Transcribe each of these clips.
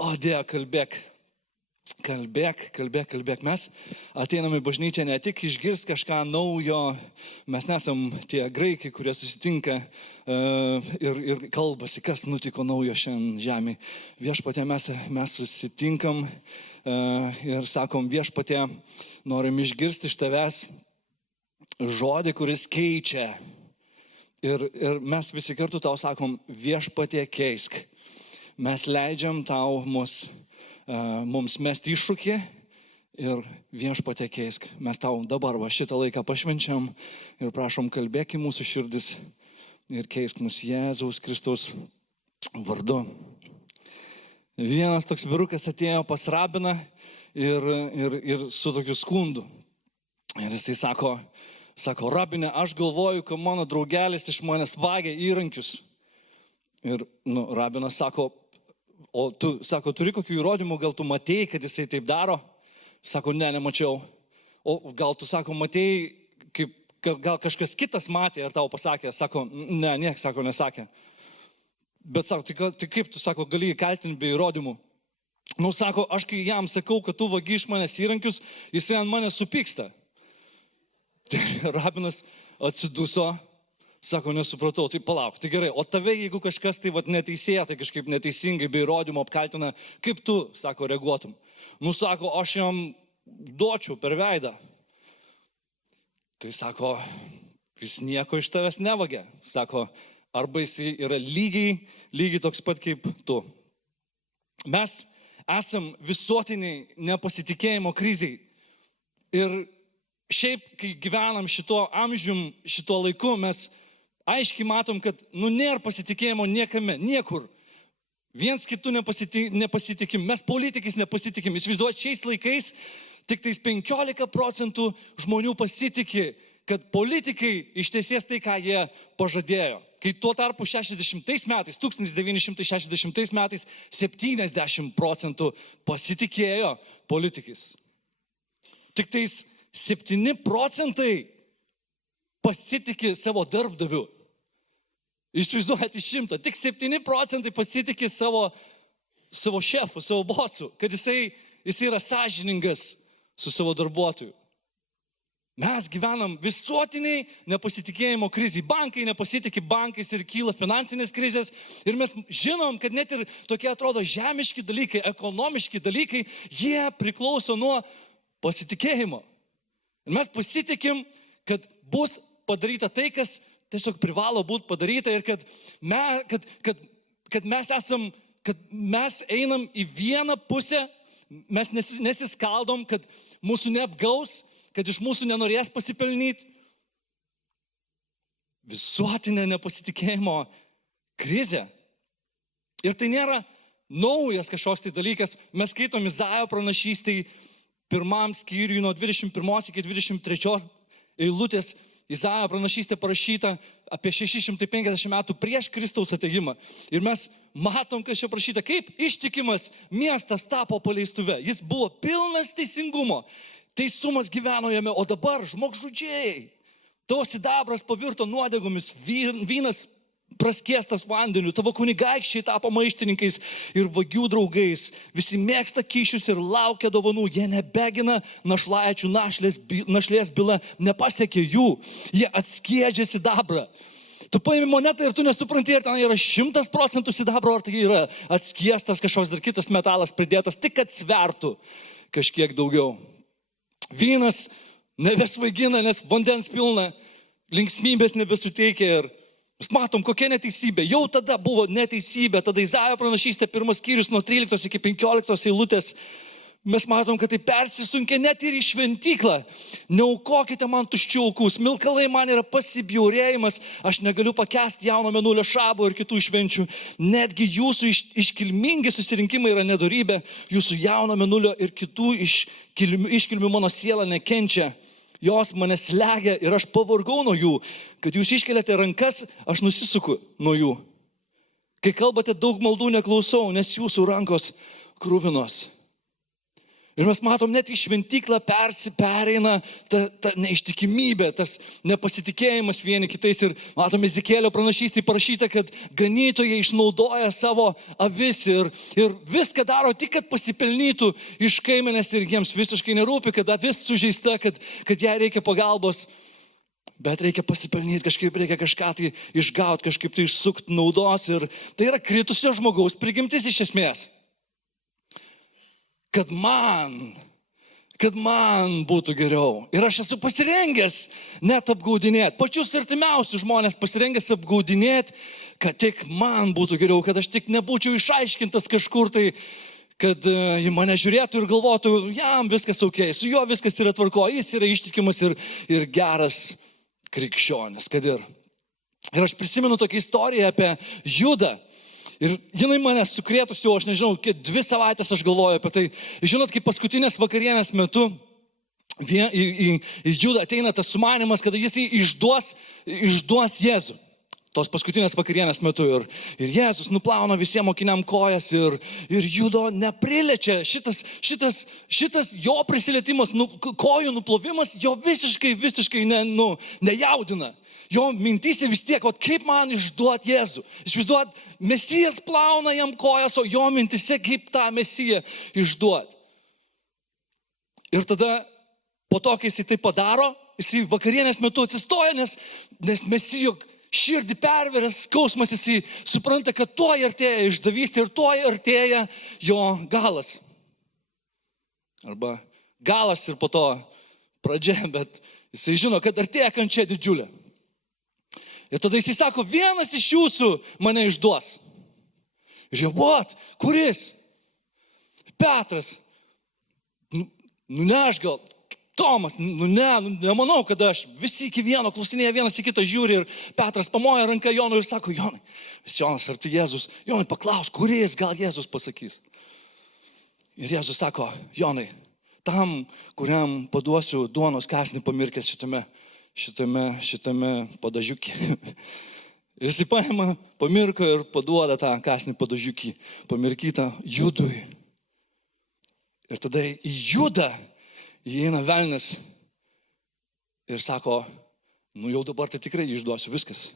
O Dieve, kalbėk. Mes ateiname į bažnyčią ne tik išgirsti kažką naujo, mes nesam tie graikai, kurie susitinka ir kalbasi, kas nutiko naujo šiandien žemėje. Viešpatie, mes susitinkam ir sakom, viešpatie, norim išgirsti iš tavęs žodį, kuris keičia. Ir mes visi kartu tau sakom, viešpatie, keisk. Mes leidžiam tau mums mesti iššūkį ir viešpatie, keisk. Mes tau dabar šitą laiką pašvenčiam ir prašom, kalbėk į mūsų širdis ir keisk mus Jėzaus Kristaus vardu. Vienas toks vyrukas atėjo pas rabiną ir su tokiu skundu. Ir jisai sako, rabine, aš galvoju, kad mano draugelis iš manęs vagia įrankius. Ir rabinas sako, o tu, turi kokių įrodymų, gal tu matėjai, kad jisai taip daro? Sako, nemačiau. O gal tu, matėjai, gal kažkas kitas matė ir tau pasakė? Sako, nieks, nesakė. Bet sako, tai kaip tu, gali kaltinti be įrodymų? Sako, aš kai jam sakau, kad tu vagi iš manęs įrankius, jisai ant manęs supyksta. Tai rabinas atsiduso. Sako, nesupratau, tai palauk, tai gerai, o tave, jeigu kažkas tai neteisėtai, kažkaip neteisingai be įrodymų apkaltina, kaip tu, reaguotum? Sako, aš jam duočiau per veidą. Tai sako, jis nieko iš tavęs nevagia. Sako, arba jis yra lygiai toks pat kaip tu. Mes esam visuotiniai nepasitikėjimo kriziai. Ir šiaip, kai gyvenam šito amžium, šito laiku, mes aiškiai matom, kad nėra pasitikėjimo niekame, niekur. Viens kitų nepasitikim, mes politikais nepasitikim. Įsivaizduojat, šiais laikais tik tais 15% žmonių pasitikė, kad politikai ištiesės tai, ką jie pažadėjo. Kai tuo tarpu 1960 metais 70% pasitikėjo politikais. Tik tais 7% pasitikė savo darbdaviu. Įsivaizduojate, iš 100. Tik 7% pasitikė savo šefu, savo bosu, kad jisai yra sąžiningas su savo darbuotoju. Mes gyvenam visuotiniai nepasitikėjimo krizai. Bankai nepasitikė bankais ir kyla finansinės krizės. Ir mes žinom, kad net ir tokie atrodo žemiški dalykai, ekonomiški dalykai, jie priklauso nuo pasitikėjimo. Ir mes pasitikim, kad bus padaryta tai, kas tiesiog privalo būti padaryta ir kad mes einam į vieną pusę, mes nesiskaldom, kad mūsų neapgaus, kad iš mūsų nenorės pasipelnyti. Visuotinė nepasitikėjimo krizė. Ir tai nėra naujas kažkoks tai dalykas. Mes skaitom Izaijo pranašystėj 1 skyriui nuo 21 iki 23 eilutės. Izaijo pranašystė parašyta apie 650 metų prieš Kristaus atėjimą. Ir mes matom, kas čia parašyta, kaip ištikimas miestas tapo paleistuve. Jis buvo pilnas teisingumo. Teisumas gyveno jame, o dabar žmogžudžiai. Tavo sidabras pavirto nuodegomis, vynas praskiestas vandeniu, tavo kunigaikščiai tapo maištininkais ir vagių draugais. Visi mėgsta kyšius ir laukia dovanų. Jie nebegina našlaičių, našlės byla nepasiekė jų. Jie atskiedžia sidabrą. Tu paimi monetą ir tu nesupranti, ar ten yra 100% sidabro, ar tai yra atskiestas kažkoks dar kitas metalas pridėtas, tik kad svertų kažkiek daugiau. Vynas nebesvaigina, nes vandens pilna, linksmybės nebesuteikia ir mes matom, kokia neteisybė. Jau tada buvo neteisybė, tada Izaijo pranašystė 1 skyrius nuo 13 iki 15 eilutės. Mes matom, kad tai persisunkia net ir į šventyklą. Neaukokite man tuščių aukų, smilkalai man yra pasibjaurėjimas, aš negaliu pakęsti jauno mėnulio šabo ir kitų švenčių. Netgi jūsų iškilmingi susirinkimai yra nedorybė, jūsų jauno mėnulio ir kitų iškilmių mano siela nekenčia. Jos mane slegia ir aš pavargau nuo jų. Kad jūs iškeliate rankas, aš nusisuku nuo jų. Kai kalbate daug maldų neklausau, nes jūsų rankos kruvinos. Ir mes matom, net į šventyklą pereina ta neištikimybė, tas nepasitikėjimas vieni kitais. Ir matom, Ezekėlio pranašystėje parašyta, kad ganytojai išnaudoja savo avis ir viską daro tik, kad pasipelnytų iš kaimenės ir jiems visiškai nerūpi, kad avis sužeista, kad jai reikia pagalbos. Bet reikia pasipelnyti, kažkaip reikia kažką tai išgauti, kažkaip tai išsukti naudos. Ir tai yra kritusio žmogaus prigimtis iš esmės. Kad man būtų geriau. Ir aš esu pasirengęs net apgaudinėti. Pačius artimiausius žmonės pasirengęs apgaudinėti, kad tik man būtų geriau, kad aš tik nebūčiau išaiškintas kažkur tai, kad į mane žiūrėtų ir galvotų, jam viskas ok, su juo viskas yra tvarko, jis yra ištikimas ir geras krikščionis, kad ir. Ir aš prisimenu tokią istoriją apie Judą. Ir jinai mane sukrėtusi, aš nežinau, 2 savaitės aš galvoju apie tai. Žinot, kaip paskutinės vakarienės metu į Judą ateina tas sumanimas, kad jis išduos Jėzų. Tos paskutinės vakarienės metu. Ir Jėzus nuplauna visiems mokiniam kojas ir Judo neprilečia. Šitas jo prisilietimas, kojų nuplovimas, jo visiškai nejaudina. Jo mintyse vis tiek, kaip man išduot Jėzų. Išduot, Mesijas plauna jam kojas, o jo mintyse kaip tą Mesiją išduot. Ir tada, po to, kai jisai tai padaro, jisai vakarienės metu atsistoja, nes Mesijo širdį perveręs skausmas, jisai supranta, kad tuo artėja išdavystė ir tuo artėja jo galas. Arba galas ir po to pradžia, bet jisai žino, kad artėja kančia didžiulė. Ir tada jisai sako, vienas iš jūsų mane išduos. Ir jau, kuris? Petras. Ne aš gal, Tomas, nemanau, kad aš. Visi iki vieno klausinėje, vienas į kitą žiūri ir Petras pamoja ranką Jonui ir sako, Jonai, Jonas, ar tai Jėzus? Jonai, paklaus, kuris gal Jėzus pasakys? Ir Jėzus sako, Jonai, tam, kuriam paduosiu duonos kąsnį pamirkęs šitame padažiukį. Ir jis paima, pamirko ir paduoda tą kąsnį padažiukį, pamirkytą Judui. Ir tada į Judą įeina velnias ir sako, jau dabar tai tikrai išduosiu viskas.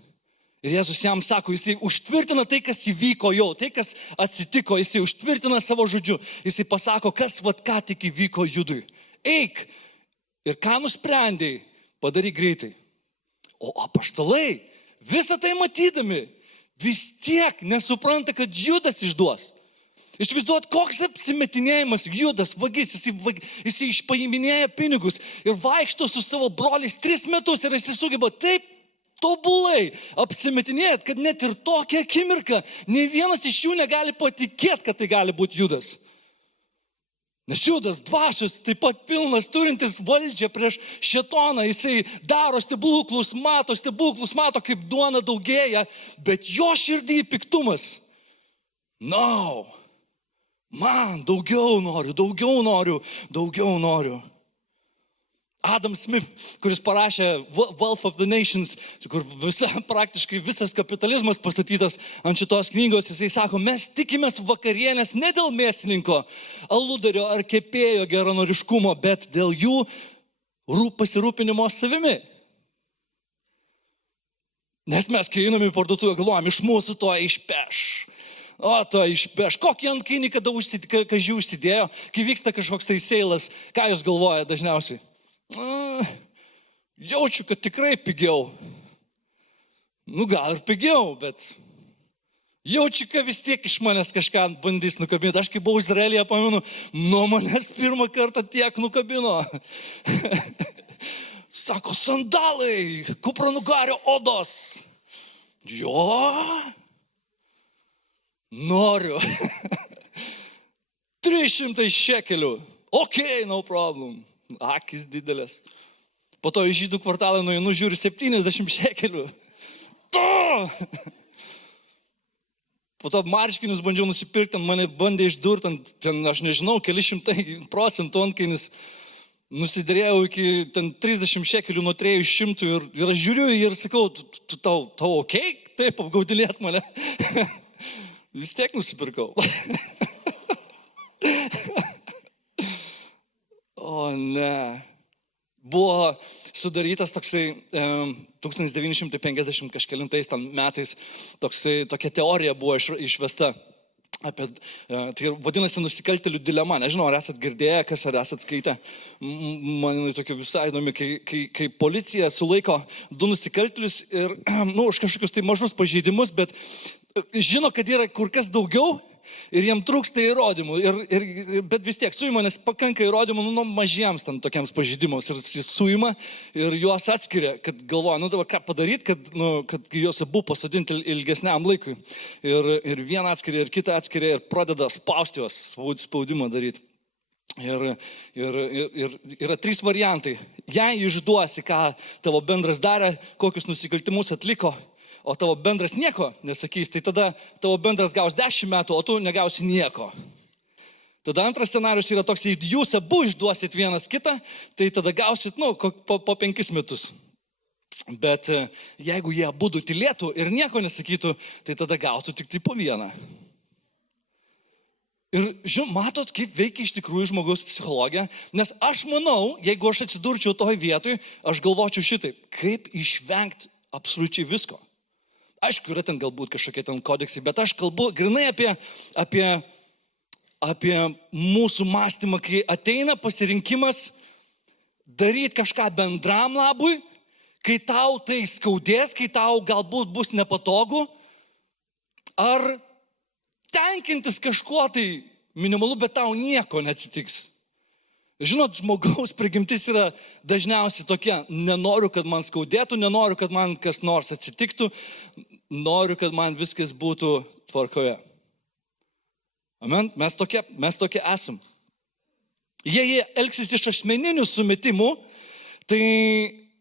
Ir Jėzus jam sako, jisai užtvirtina tai, kas įvyko jau, tai, kas atsitiko, jisai užtvirtina savo žodžiu. Jisai pasako, kas ką tik įvyko Judui. Eik ir ką nusprendėjai, padaryk greitai. O apaštalai, visą tai matydami, vis tiek nesupranta, kad Judas išduos. Išvaizduot, koks apsimetinėjimas, Judas, vagis, jisai išpaiminėja pinigus ir vaikšto su savo broliais 3 metus ir jisai sugeba taip tobulai apsimetinėti, kad net ir tokia akimirka nei vienas iš jų negali patikėti, kad tai gali būti Judas. Nes Judas dvasios taip pat pilnas, turintis valdžią prieš šėtoną, jisai daro stebuklus, mato, kaip duona daugėja, bet jo širdį piktumas. Man daugiau noriu. Adam Smith, kuris parašė Wealth of the Nations, kur praktiškai visas kapitalizmas pastatytas ant šitos knygos, jisai sako, mes tikimės vakarienės ne dėl mėsininko, aludario ar kepėjo geranoriškumo, bet dėl jų pasirūpinimo savimi. Nes mes, kai einame į parduotuvę, galvojam, iš mūsų to išpeš. Kokį antkainį kada kažį užsidėjo, kai vyksta kažkoks tai seilas, ką jūs galvoja dažniausiai? Jaučiu, kad tikrai pigiau. Gal ir pigiau, bet jaučiu, kad vis tiek iš manęs kažką bandys nukabinti. Aš kai buvau Izraelyje, pamenu, nuo manęs pirmą kartą tiek nukabino. Sako, sandalai, kupranugario odos. Jo, noriu. 300 šekelių. No problem. Akis didelės. Po to į žydų kvartalą nueinu, žiūriu 70 šekelių. Po to marškinius bandžiau nusipirkti, mane bandė išdurti, ten aš nežinau, keli 100% antkainis. Nusidėrėjau iki 30 šekelių nuo 300 ir aš žiūriu ir sakau, tau ok? Taip, apgaudinėt mane. Vis tiek nusipirkau. O ne. Buvo sudarytas toksai 1950 kažkelintais metais tokia teorija buvo išvesta apie, tai vadinasi nusikaltėlių dilema. Nežinau, ar esat girdėję, kas ar esat skaitę. Man tokia visai įdomi, kai policija sulaiko 2 nusikaltėlius ir už kažkokius tai mažus pažeidimus, bet žino, kad yra kur kas daugiau. Ir jiem trūksta įrodymų, bet vis tiek suima, nes pakanka įrodymų mažiems ten tokiems pažeidimams. Ir jis suima ir juos atskiria, kad galvoja, dabar ką padaryti, kad juos abu pasodinti ilgesniam laikui. Ir vieną atskiria, ir kitą atskiria, ir pradeda spausti juos, spaudimą daryti. Ir yra 3 variantai. Jei išduosi, ką tavo bendras darė, kokius nusikaltimus atliko, o tavo bendras nieko nesakys, tai tada tavo bendras gaus 10 metų, o tu negausi nieko. Tada antras scenarius yra toks, jei jūs abu išduosit vienas kitą, tai tada gausit, po 5 metus. Bet jeigu jie abudu tylėtų ir nieko nesakytų, tai tada gautų tik tai po 1. Ir matot, kaip veikia iš tikrųjų žmogaus psichologija, nes aš manau, jeigu aš atsidurčiau toj vietoj, aš galvočiau šitai, kaip išvengti absoliučiai visko. Aišku, yra ten galbūt kažkokie ten kodeksai, bet aš kalbu grinai apie mūsų mąstymą, kai ateina pasirinkimas daryti kažką bendram labui, kai tau tai skaudės, kai tau galbūt bus nepatogu, ar tenkintis kažkuo tai minimalu, bet tau nieko neatsitiks. Žinot, žmogaus prigimtis yra dažniausiai tokia, nenoriu, kad man skaudėtų, nenoriu, kad man kas nors atsitiktų, noriu, kad man viskas būtų tvarkoje. Amen? Mes tokie esam. Jei jie elgsis iš asmeninių sumetimų, tai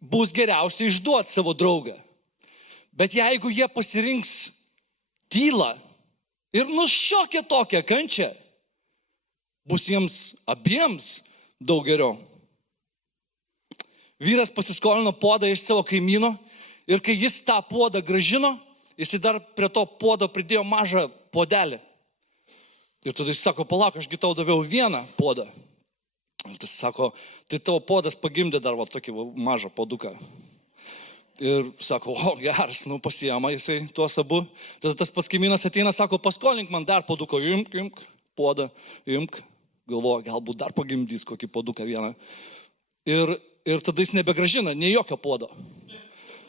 bus geriausia išduoti savo draugą. Bet jeigu jie pasirinks tylą ir šiokią tokią kančią, bus jiems abiems daug geriau. Vyras pasiskolino puodą iš savo kaimyno ir kai jis tą puodą grąžino, jis dar prie to puodo pridėjo mažą puodelį. Ir tada jis sako, palauk, ašgi tau daviau 1 puodą. Ir tas sako, tai tavo puodas pagimdė dar tokį mažą puoduką. Ir sako, geras, pasiema jisai tuos abu. Tada tas pats kaimynas ateina, sako, paskolink man dar puoduko, imk puodą, imk. Galvoja, galbūt dar pagimdys kokį puoduką 1. Ir tada jis nebegražina, nei jokio puodo.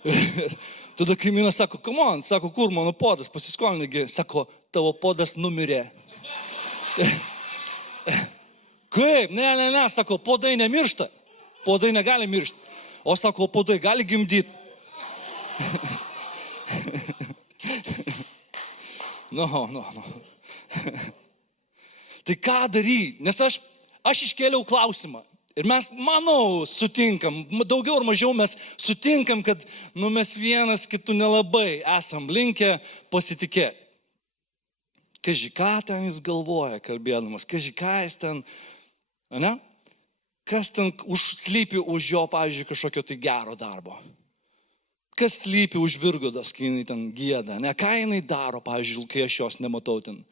Ir tada kaimynas sako, come on, sako, kur mano puodas, pasiskolinigi. Sako, tavo puodas numirė. Kaip? Ne, sako, puodai nemiršta. Puodai negali miršti. O sako, puodai gali gimdyti. No. Tai ką daryti? Nes aš iškėliau klausimą. Ir mes, manau, sutinkam, daugiau ar mažiau mes sutinkam, kad mes vienas kitų nelabai esam linkę pasitikėti. Kaži ką ten jis galvoja, kalbėdamas, kaži ką jis ten, ne? Kas ten slypi už jo, pavyzdžiui, kažkokio tai gero darbo. Kas slypi už Virgodas, kai jinai ten gieda, ne? Ką jinai daro, pavyzdžiui, kai aš jos nematau ten.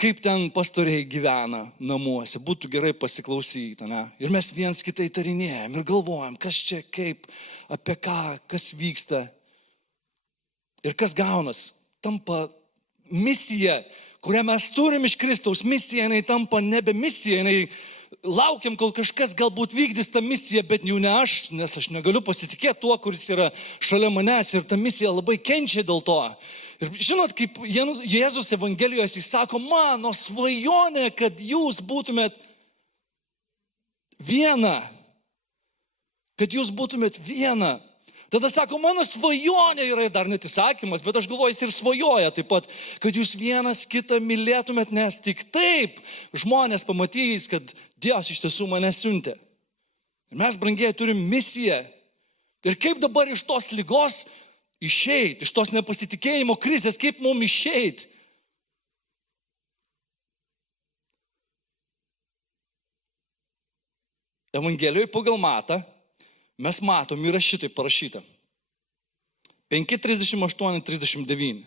Kaip ten pastoriai gyvena namuose, būtų gerai pasiklausyti, ne? Ir mes viens kitą įtarinėjom ir galvojam, kas čia, kaip, apie ką, kas vyksta. Ir kas gaunas, tampa misija, kurią mes turim iš Kristaus, misija, jinai tampa nebe misija, jinai laukiam, kol kažkas galbūt vykdys tą misiją, bet jau ne aš, nes aš negaliu pasitikėti tuo, kuris yra šalia manęs ir ta misija labai kenčia dėl to. Ir žinot, kaip Jėzus Evangelijos jis sako, mano svajonė, kad jūs būtumėt viena. Kad jūs būtumėt viena. Tada sako, mano svajonė yra dar net įsakymas, bet aš galvoju, jis ir svajoja taip pat, kad jūs vienas kitą mylėtumėt, nes tik taip žmonės pamatys, kad Dievas iš tiesų mane siuntė. Ir mes, brangieji, turim misiją. Ir kaip dabar iš tos ligos išeit, iš tos nepasitikėjimo krizės, kaip mums išeit? Evangelijoje pagal Matą mes matom, yra šitai parašyta. 5:38-39.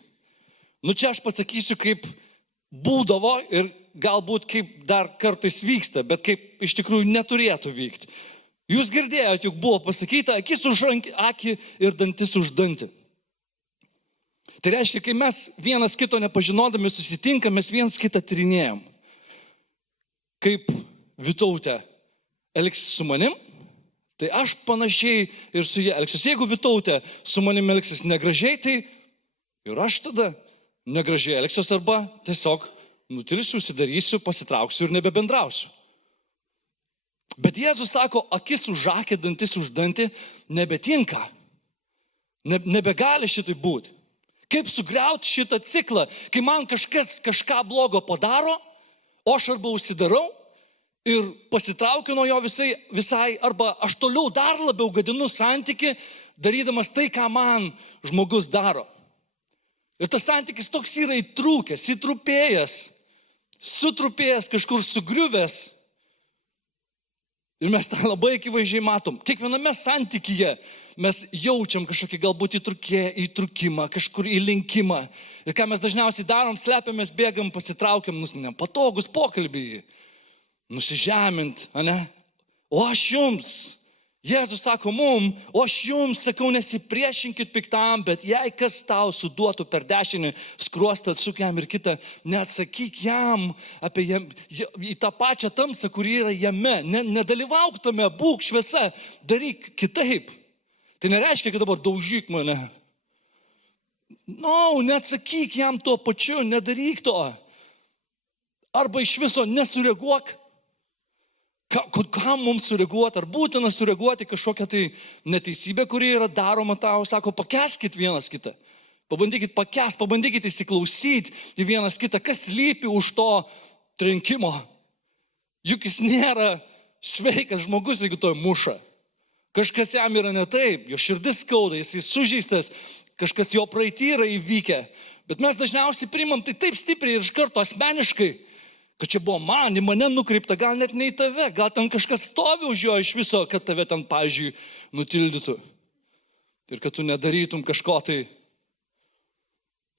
Čia aš pasakysiu, kaip būdavo ir galbūt kaip dar kartais vyksta, bet kaip iš tikrųjų neturėtų vykti. Jūs girdėjote, juk buvo pasakyta, akis už akį ir dantis už dantį. Tai reiškia, kai mes vienas kito nepažinodami susitinkam, mes vienas kitą tyrinėjom. Kaip Vytautė elgsis su manim, tai aš panašiai ir su ja elgsiuosi. Jeigu Vytautė su manim elgsis negražiai, tai ir aš tada negražiai elgsiuosi arba tiesiog nutilsiu, užsidarysiu, pasitrauksiu ir nebebendrausiu. Bet Jėzus sako, akis už akį, dantis už dantį nebetinka. Nebegali šitai būti. Kaip sugriauti šitą ciklą, kai man kažkas kažką blogo padaro, o aš arba užsidarau ir pasitraukiu nuo jo visai, arba aš toliau dar labiau gadinu santyki, darydamas tai, ką man žmogus daro. Ir tas santykis toks yra įtrūkęs, įtrupėjęs, sutrupėjęs, kažkur sugriuvęs. Ir mes tą labai akivaizdžiai matom. Kiekviename santykyje mes jaučiam kažkokį galbūt įtrūkimą, kažkur įlinkimą. Ir ką mes dažniausiai darom, slepiamės, bėgam, pasitraukiam, patogus pokalbį, nusižemint, ane? O aš jums, Jėzus sako mum, o aš jums sakau, nesipriešinkit piktam, bet jei kas tau suduotų per dešinį skruostą, atsuk jam ir kitą, neatsakyk jam apie jam, į tą pačią tamsą, kuri yra jame. Nedalyvauk tame, būk šviesa, daryk kitaip. Tai nereiškia, kad dabar daužyk mane. Neatsakyk jam tuo pačiu, nedaryk to. Arba iš viso nesureaguok. Kam mums sureaguoti, ar būtina sureaguoti kažkokią tai neteisybę, kuri yra daroma tau, sako, pakęskit vienas kitą. Pabandykit pakęsti, pabandykit įsiklausyti į vienas kitą, kas slypi už to trenkimo. Juk jis nėra sveikas žmogus, jeigu to muša. Kažkas jam yra ne taip, jo širdis skauda, jis sužeistas, kažkas jo praeity yra įvykę. Bet mes dažniausiai priimam tai taip stipriai ir iš karto asmeniškai, kad čia buvo man, į mane nukreipta, gal net ne į tave, gal ten kažkas stovi už jo iš viso, kad tave ten, pavyzdžiui, nutildytų. Ir kad tu nedarytum kažko tai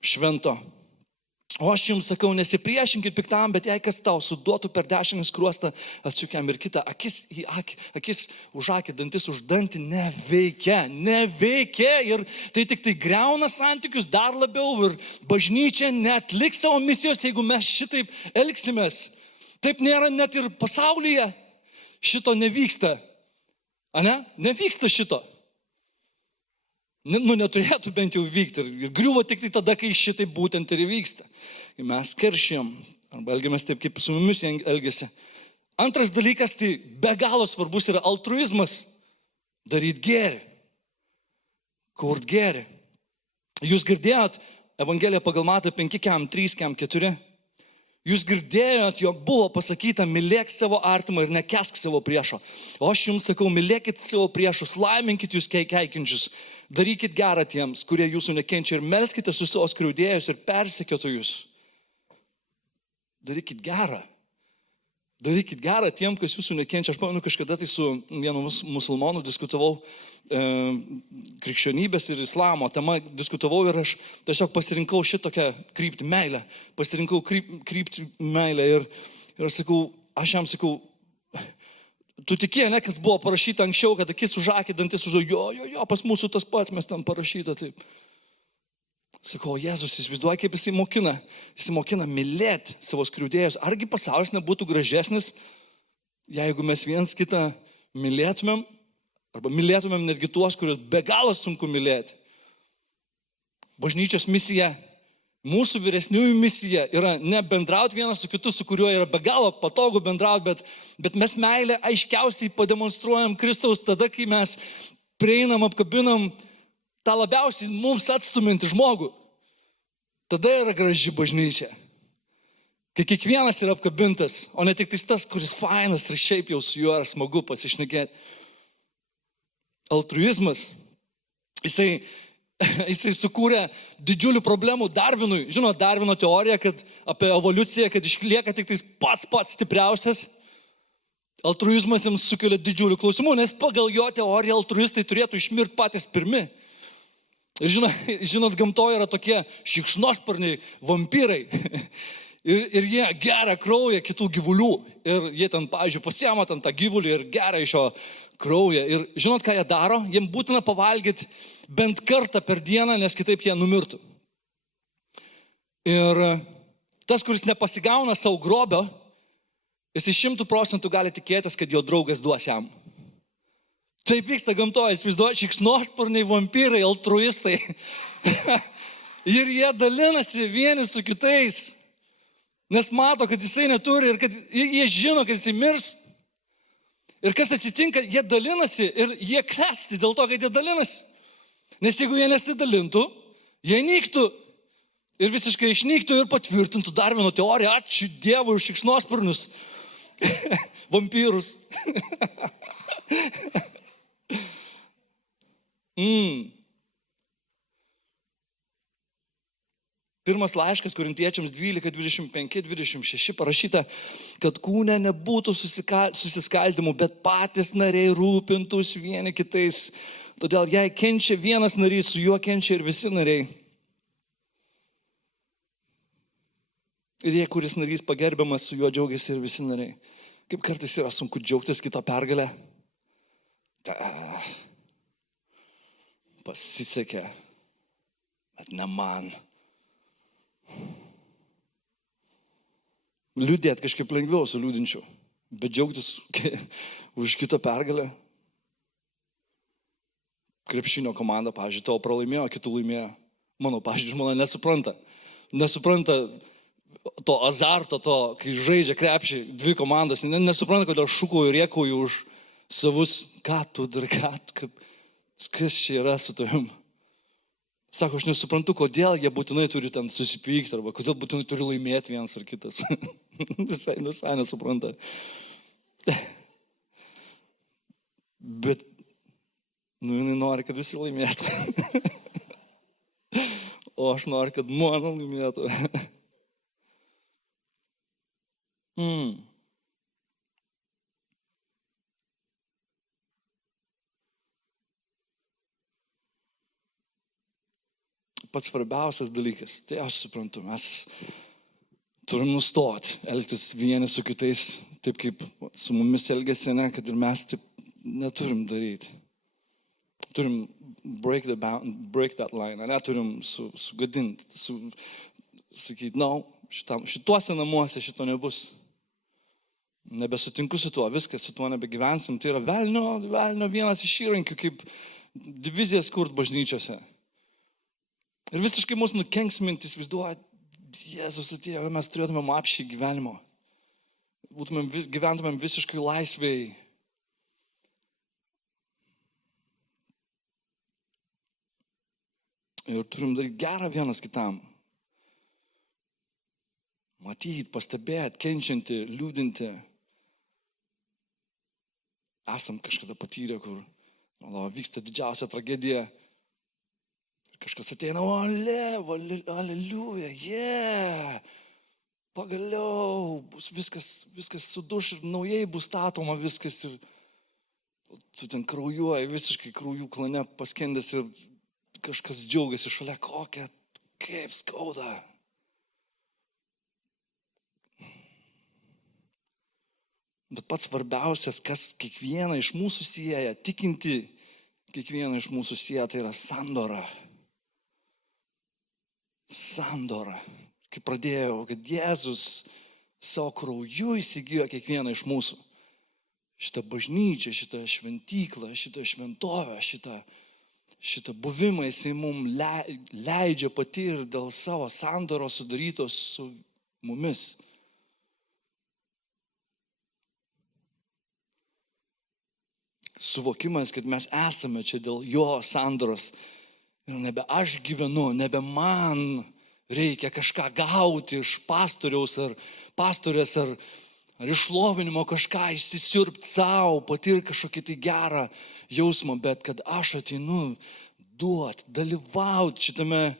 švento. O aš jums sakau, nesipriešinkit piktam, bet jei kas tau suduotų per dešinį skruostą, atsuk jam ir kitą, akis į akį, akis už akį, dantis už dantį neveikia. Ir tai tik tai griauna santykius dar labiau ir bažnyčia neatliks savo misijos, jeigu mes šitaip elgsimės. Taip nėra net ir pasaulyje. Šito nevyksta. Ane? Nevyksta šito. Neturėtų bent jau vykti. Ir griuvo tik tai tada, kai šitai būtent ir vyksta. Kai mes keršijam, arba elgiamės taip, kaip su mumis elgiasi. Antras dalykas, tai be galo svarbus yra altruizmas. Daryti gėrį. Kurt gėrį. Jūs girdėjot Evangeliją pagal Matą 5:3-4. Jūs girdėjot, jog buvo pasakyta, mylėk savo artimą ir nekesk savo priešo. O aš jums sakau, mylėkit savo priešus, laiminkit jūs keikiančius. Darykit gerą tiems, kurie jūsų nekenčia ir melskite su savo skriaudėjus ir persekiotojus. Darykit gerą. Darykit gerą tiem, kas jūsų nekenčia. Aš pamenu, kažkada tai su vienu musulmonu diskutavau krikščionybės ir islamo tema diskutavau ir aš tiesiog pasirinkau šitokią kryptį meilę. Pasirinkau kryptį meilę ir aš jam sakau, tu tikėjai, ne, kas buvo parašyta anksčiau, kad akis už akį, dantis už dantį. Jo, pas mūsų tas pats, mes ten parašyta taip. Sakau, Jėzus, įsivaizduoja, kaip jisai mokina. Jisai mokina mylėti savo skriaudėjus. Argi pasaulis nebūtų gražesnis, jeigu mes viens kitą mylėtumėm, arba mylėtumėm netgi tuos, kuriuos be galo sunku mylėti. Bažnyčios misija, mūsų vyresniųjų misija yra ne bendrauti vienas su kitu, su kuriuo yra be galo patogu bendrauti, bet mes meilę aiškiausiai pademonstruojam Kristaus tada, kai mes prieinam, apkabinam tą labiausiai mums atstuminti žmogų. Tada yra graži bažnyčia. Kai kiekvienas yra apkabintas, o ne tik tas, kuris fainas ir šiaip jau su juo yra smagu pasišnekėti. Altruizmas, jisai sukūrė didžiulių problemų Darvinui. Žinot, Darvino teorija, kad apie evoliuciją, kad išlieka tik pats stipriausias. Altruizmas jiems sukelia didžiulių klausimų, nes pagal jo teoriją altruistai turėtų išmirti patys pirmi. Ir žinot, gamtoje yra tokie šikšnosparniai, vampyrai. ir jie geria kraują kitų gyvulių. Ir jie ten, pavyzdžiui, pasiema ten tą gyvulį ir geria iš jo kraują. Ir žinot, ką jie daro? Jiem būtina pavalgyti bent kartą per dieną, nes kitaip jie numirtų. Ir tas, kuris nepasigauna savo grobio, jis 100% gali tikėtis, kad jo draugas duos jam. Taip vyksta gamtoje, įsivaizduoju, šikšnosparniai, vampyrai, altruistai. Ir jie dalinasi vieni su kitais, nes mato, kad jisai neturi ir kad jie žino, kad jisai mirs. Ir kas atsitinka, jie dalinasi ir jie klesti dėl to, kad jie dalinasi. Nes jeigu jie nesidalintų, jie nyktų ir visiškai išnyktų ir patvirtintų dar vieną teoriją. Ačiū Dievui už šikšnosparnius, vampyrus. Pirmas laiškas Korintiečiams 12:25-26 parašyta, kad kūne nebūtų susiskaldimų, bet patys nariai rūpintųsi vieni kitais. Todėl jei kenčia vienas narys, su juo kenčia ir visi nariai. Ir jei kuris narys pagerbiamas, su juo džiaugiasi ir visi nariai. Kaip kartais yra sunku džiaugtis kito pergalę. Pasisekė, bet ne man. Liūdėt kažkaip lengviau su liūdinčiu, bet džiaugtis už kito pergalę. Krepšinio komanda, pavyzdžiui, tavo pralaimėjo, kitų laimėjo. Mano, pavyzdžiui, žmona nesupranta to azarto, to, kai žaidžia krepšį dvi komandos, nesupranta, kodėl šūkauju ir rėkauju už savus, ką tu dar, kas čia yra su tavim. Sako, aš nesuprantu, kodėl jie būtinai turi ten susipykti, arba kodėl būtinai turi laimėti vienas ar kitas. Visai nesupranta. Bet, jinai nori, kad visi laimėtų. O aš noriu, kad mano laimėtų. Pats svarbiausias dalykas, tai aš suprantu, mes turim nustoti elgtis vieni su kitais, taip kaip su mumis elgėsi, ne, kad ir mes taip neturim daryti. Turim break that line, ne, turim sugadinti, sakyti, šituose namuose šito nebus. Nebesutinku su tuo, viskas, su tuo nebegyvensim. Tai yra velnio vienas iš įrankių, kaip divizijas kurt bažnyčiose. Ir visiškai mūsų nukenksminti, įsivaizduoja, Jėzus atėjo, mes turėtumėm apšį gyvenimo. Gyventumėm visiškai laisvėj. Ir turim daryti gerą vienas kitam. Matyti, pastebėti, kenčianti, liūdinti. Esam kažkada patyrę, kur vyksta didžiausia tragedija. Kažkas ateina, aleliuja, pagaliau, viskas suduš ir naujai bus statoma viskas ir tu ten kraujuoji, visiškai kraujų klane paskendęs ir kažkas džiaugiasi šalia, kaip skauda. Bet pats svarbiausias, kas kiekvieną iš mūsų sieja, tikinti kiekvieną iš mūsų sieja, tai yra sandora. Sandora. Kaip pradėjau, kad Jėzus savo krauju įsigijo kiekvieną iš mūsų. Šitą bažnyčią, šitą šventyklą, šitą šventovę, šitą buvimą jisai mums leidžia patirti dėl savo sandoros sudarytos su mumis. Suvokimas, kad mes esame čia dėl jo sandoros. Ir nebe aš gyvenu, nebe man reikia kažką gauti iš pastoriaus ar pastorės ar išlovinimo, kažką išsisiurbti savo, patirti kažkokį tai gerą jausmą, bet kad aš ateinu dalyvauti šitame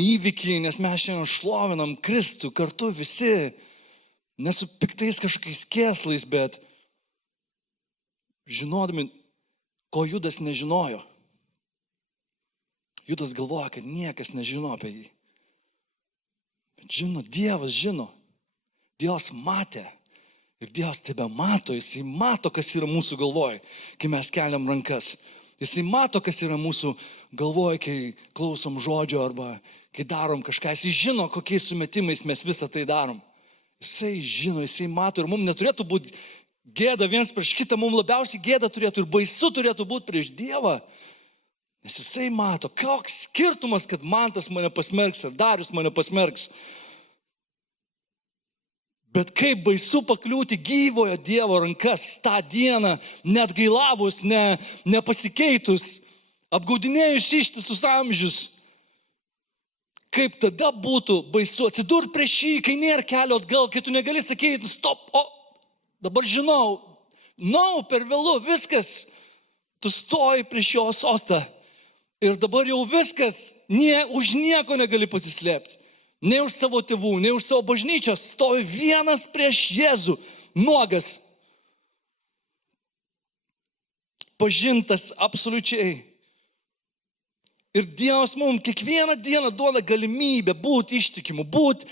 įvykyje, nes mes šiandien šlovinam Kristų kartu visi, nesu piktais kažkokiais kėslais, bet žinodami, ko Judas nežinojo. Judas galvoja, kad niekas nežino apie jį. Žino, Dievas žino. Dievas matė. Ir Dievas tebe mato, Jisai mato, kas yra mūsų galvoj, kai mes keliam rankas. Jisai mato, kas yra mūsų galvoj, kai klausom žodžio arba kai darom kažką. Jisai žino, kokiais sumetimais mes visą tai darom. Jisai žino, Jisai mato ir mums neturėtų būti gėda viens prieš kitą, mums labiausiai gėda turėtų ir baisu turėtų būti prieš Dievą. Nes Jisai mato, koks skirtumas, kad Mantas mane pasmerks ar Darius mane pasmerks. Bet kaip baisu pakliūti gyvojo Dievo rankas tą dieną, net gailavus, nepasikeitus, apgaudinėjus ištisus amžius. Kaip tada būtų baisu atsidurti prieš jį, kai nėra kelio atgal, kai tu negali sakyti, stop, dabar žinau, per vėlu, viskas, tu stoji prieš jo sostą ir dabar jau viskas, už nieko negali pasislėpti. Ne už savo tėvų, ne už savo bažnyčios, stovi vienas prieš Jėzų, nuogas, pažintas absoliučiai. Ir Dievas mums kiekvieną dieną duoda galimybę būti ištikimu, būti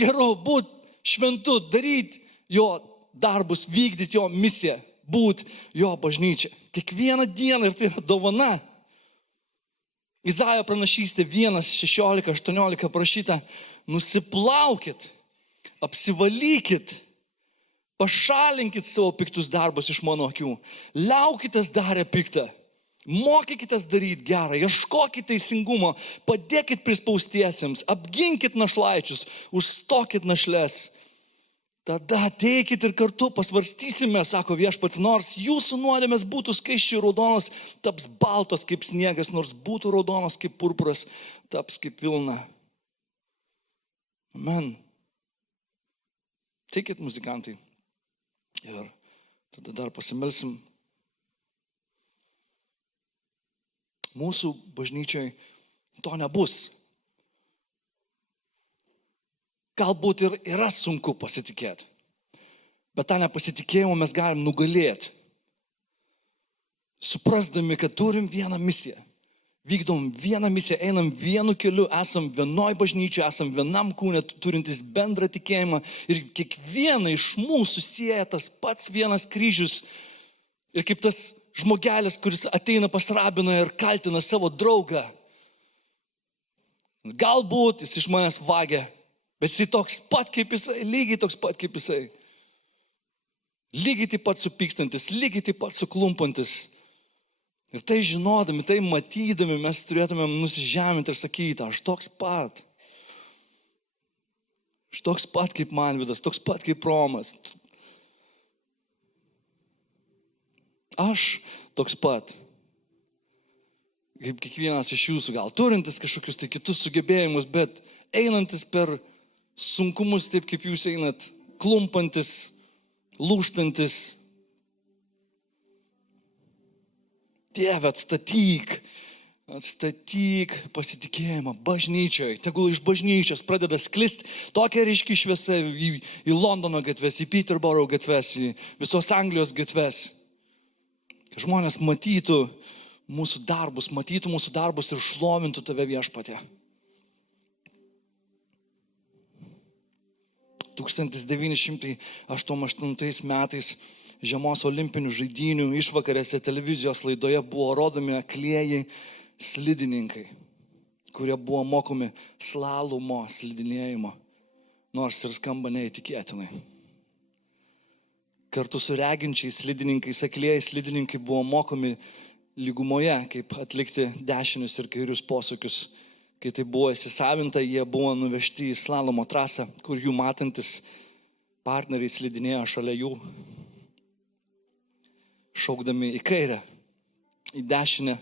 geru, būti šventu, daryti jo darbus, vykdyti jo misiją, būti jo bažnyčia. Kiekvieną dieną ir tai yra dovana. Izaijo pranašystė 1:16-18 parašyta, nusiplaukit, apsivalykit, pašalinkit savo piktus darbus iš mano akių, liaukitės darę piktą, mokykitės daryti gerą, ieškokit teisingumo, padėkit prispaustiesiems, apginkit našlaičius, užstokit našles. Tada ateikit ir kartu pasvarstysime, sako Viešpats, nors jūsų nuodėmės būtų skaisčiai raudonos, taps baltos kaip sniegas, nors būtų raudonos kaip purpuras, taps kaip vilna. Amen. Teikit muzikantai. Ir tada dar pasimelsim. Mūsų bažnyčiai to nebus. Galbūt ir yra sunku pasitikėti, bet tą nepasitikėjimą mes galim nugalėti, suprasdami, kad turim vieną misiją, vykdom vieną misiją, einam vienu keliu, esam vienoj bažnyčioje, esam vienam kūne, turintis bendrą tikėjimą ir kiekvieną iš mūsų sieja tas pats vienas kryžius ir kaip tas žmogelis, kuris ateina pas rabiną ir kaltina savo draugą. Galbūt jis iš manęs vagia, bet jis toks pat kaip jisai, lygiai toks pat kaip jisai. Lygiai taip pat supykstantis, lygiai taip pat suklumpantis. Ir tai žinodami, tai matydami, mes turėtumėm nusižeminti ir sakyti, aš toks pat. Aš toks pat kaip Manvydas, toks pat kaip Romas. Aš toks pat. Kaip kiekvienas iš jūsų, gal turintis kažkokius tai kitus sugebėjimus, bet einantis per sunkumus taip, kaip jūs einat, klumpantis, lūžtantis. Dieve, atstatyk pasitikėjimą bažnyčioje. Tegul iš bažnyčios pradeda sklisti tokia ryški šviesa į Londono gatves, į Peterborough gatves, į visos Anglijos gatves. Kad žmonės matytų mūsų darbus ir šlovintų tave Viešpatie. 1988 metais žiemos olimpinių žaidynių išvakarėse televizijos laidoje buvo rodomi aklieji slidininkai, kurie buvo mokomi slalomo slidinėjimo, nors ir skamba neįtikėtinai. Kartu su reginčiais slidininkais, aklieji slidininkai buvo mokomi lygumoje, kaip atlikti dešinius ir kairius posūkius. Kai tai buvo įsisavinta, jie buvo nuvežti į slalomo trasą, kur jų matantis partneriai slidinėjo šalia jų, šaukdami į kairę, į dešinę,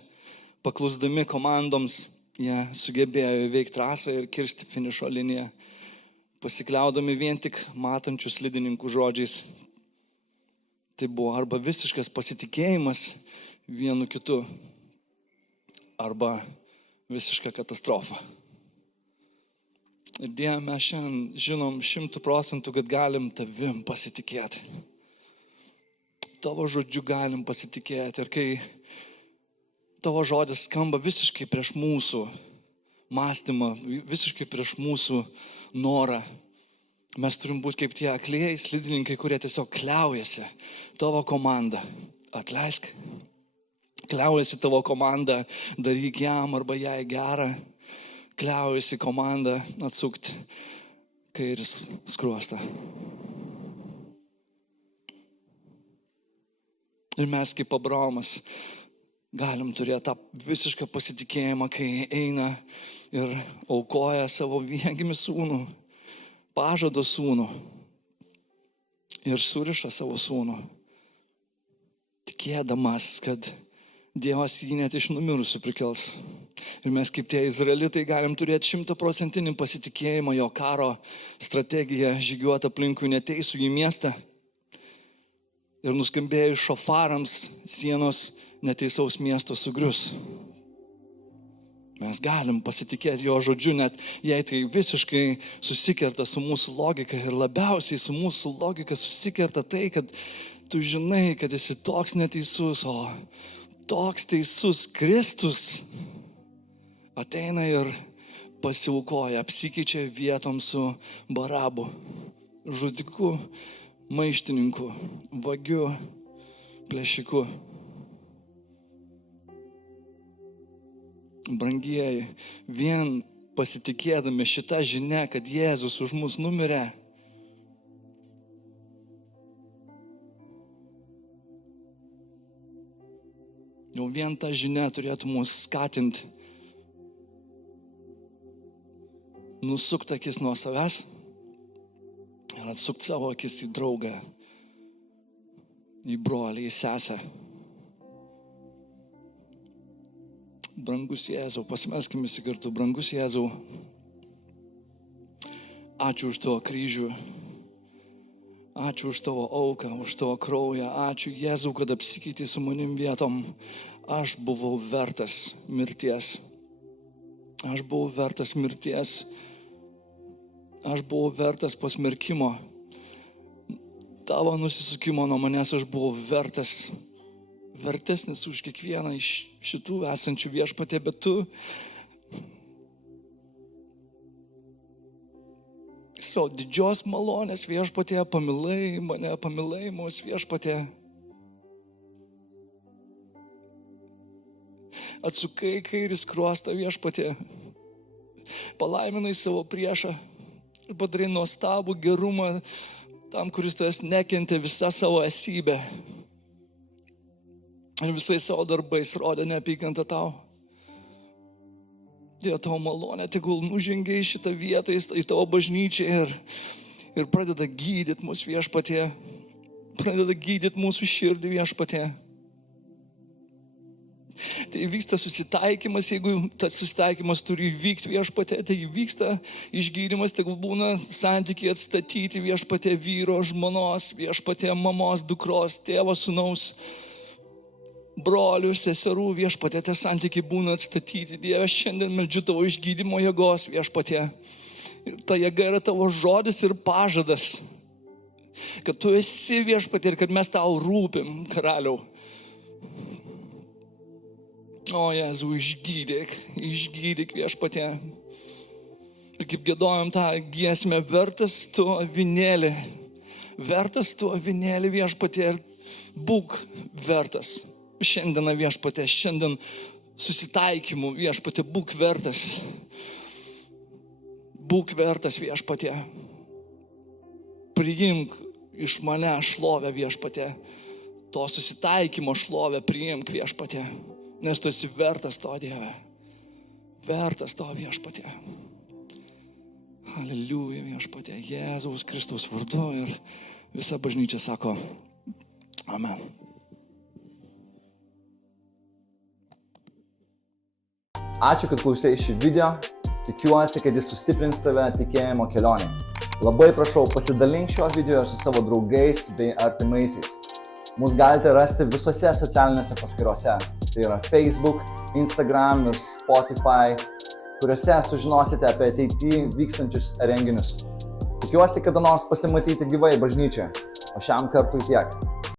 paklusdami komandoms, jie sugebėjo įveikti trasą ir kirsti finišo liniją, pasikliaudami vien tik matančių slidininkų žodžiais. Tai buvo arba visiškas pasitikėjimas vienu kitu, arba visiška katastrofa. Ir Dieve, mes šiandien žinom 100%, kad galim tavim pasitikėti. Tavo žodžiu galim pasitikėti. Ir kai tavo žodis skamba visiškai prieš mūsų mąstymą, visiškai prieš mūsų norą. Mes turim būti kaip tie aklieji slidininkai, kurie tiesiog kliaujasi tavo komandą. Atleisk. Kliaujasi tavo komandą, daryk jam arba jai gerą. Kliaujasi komandą, atsukt kairis skruostą. Ir mes kaip Abraomas galim turėti tą visišką pasitikėjimą, kai eina ir aukoja savo viengimį sūnų, pažado sūnų ir suriša savo sūnų, tikėdamas, kad Dievas jį net iš numirusių prikels. Ir mes kaip tie izraelitai galim turėti 100% pasitikėjimą jo karo strategiją, žygiuoti aplinkui neteisų į miestą. Ir nuskambėjus šofarams sienos neteisaus miesto sugrius. Mes galim pasitikėti jo žodžiu, net jei tai visiškai susikerta su mūsų logika. Ir labiausiai su mūsų logika susikerta tai, kad tu žinai, kad esi toks neteisus, o toks teisus Kristus ateina ir pasiaukoja, apsikeičia vietom su Barabu, žudiku, maištininku, vagiu, plėšiku. Brangieji, vien pasitikėdami šitą žinią, kad Jėzus už mus numirė, jau vien ta žinia turėtų mus skatinti nusukti akis nuo savęs ir atsukti savo akis į draugą, į brolį, į sesę. Brangus Jėzau, pasimelskime visi kartu. Brangus Jėzau, ačiū už tavo kryžių, ačiū už tavo auką, už tavo kraują, ačiū Jėzau, kad apsikeitei su manim vietom. Aš buvau vertas mirties. Aš buvau vertas mirties. Aš buvau vertas pasmerkimo. Tavo nusisukimo nuo manęs aš buvau vertas. Vertesnis už kiekvieną iš šitų esančių viešpatie, bet tu savo didžios malonės viešpatie pamilai mane, pamilai mus viešpatie. Atsukai kairį skruostą viešpatie, palaiminai savo priešą ir padarai nuostabų gerumą tam, kuris tavęs nekentė visą savo esybę. Ir visais savo darbais rodė neapykantą tau. Dievo tavo malonė, tegul nužengia į šitą vietą, į tavo bažnyčią ir pradeda gydyti mūsų viešpatie. Pradeda gydyti mūsų širdį viešpatie. Tai vyksta susitaikymas, jeigu tas susitaikymas turi vykti viešpatie, tai vyksta išgydymas, tegul būna santykiai atstatyti viešpatie vyro, žmonos, viešpatie mamos, dukros, tėvo, sūnaus, brolių, seserų, viešpatie, tie santykiai būna atstatyti. Dieve, šiandien meldžiu tavo išgydymo jėgos, viešpatie. Ir ta jėga yra tavo žodis ir pažadas, kad tu esi viešpatie ir kad mes tau rūpim, karaliau. O Jėzau, išgydyk viešpatie. Ir kaip giedojom tą giesmę, vertas tu avinėlį viešpatie ir būk vertas. Šiandieną viešpatie, šiandien susitaikymų viešpatie, būk vertas. Būk vertas viešpatie. Priimk iš mane šlovę viešpatie. To susitaikymo šlovę priimk viešpatie. Nes tu esi vertas to, Dieve. Vertas to viešpatie. Aleliuja viešpatie. Jėzaus Kristaus vardu ir visa bažnyčia sako amen. Ačiū, kad klausei šį video. Tikiuosi, kad jis sustiprins tave tikėjimo kelionėje. Labai prašau, pasidalink šio video su savo draugais bei artimaisiais. Mus galite rasti visose socialinėse paskyrose. Tai yra Facebook, Instagram ir Spotify, kuriuose sužinosite apie ateityje vykstančius renginius. Tikiuosi, kada nors pasimatyti gyvai bažnyčioje. O šiam kartui tiek.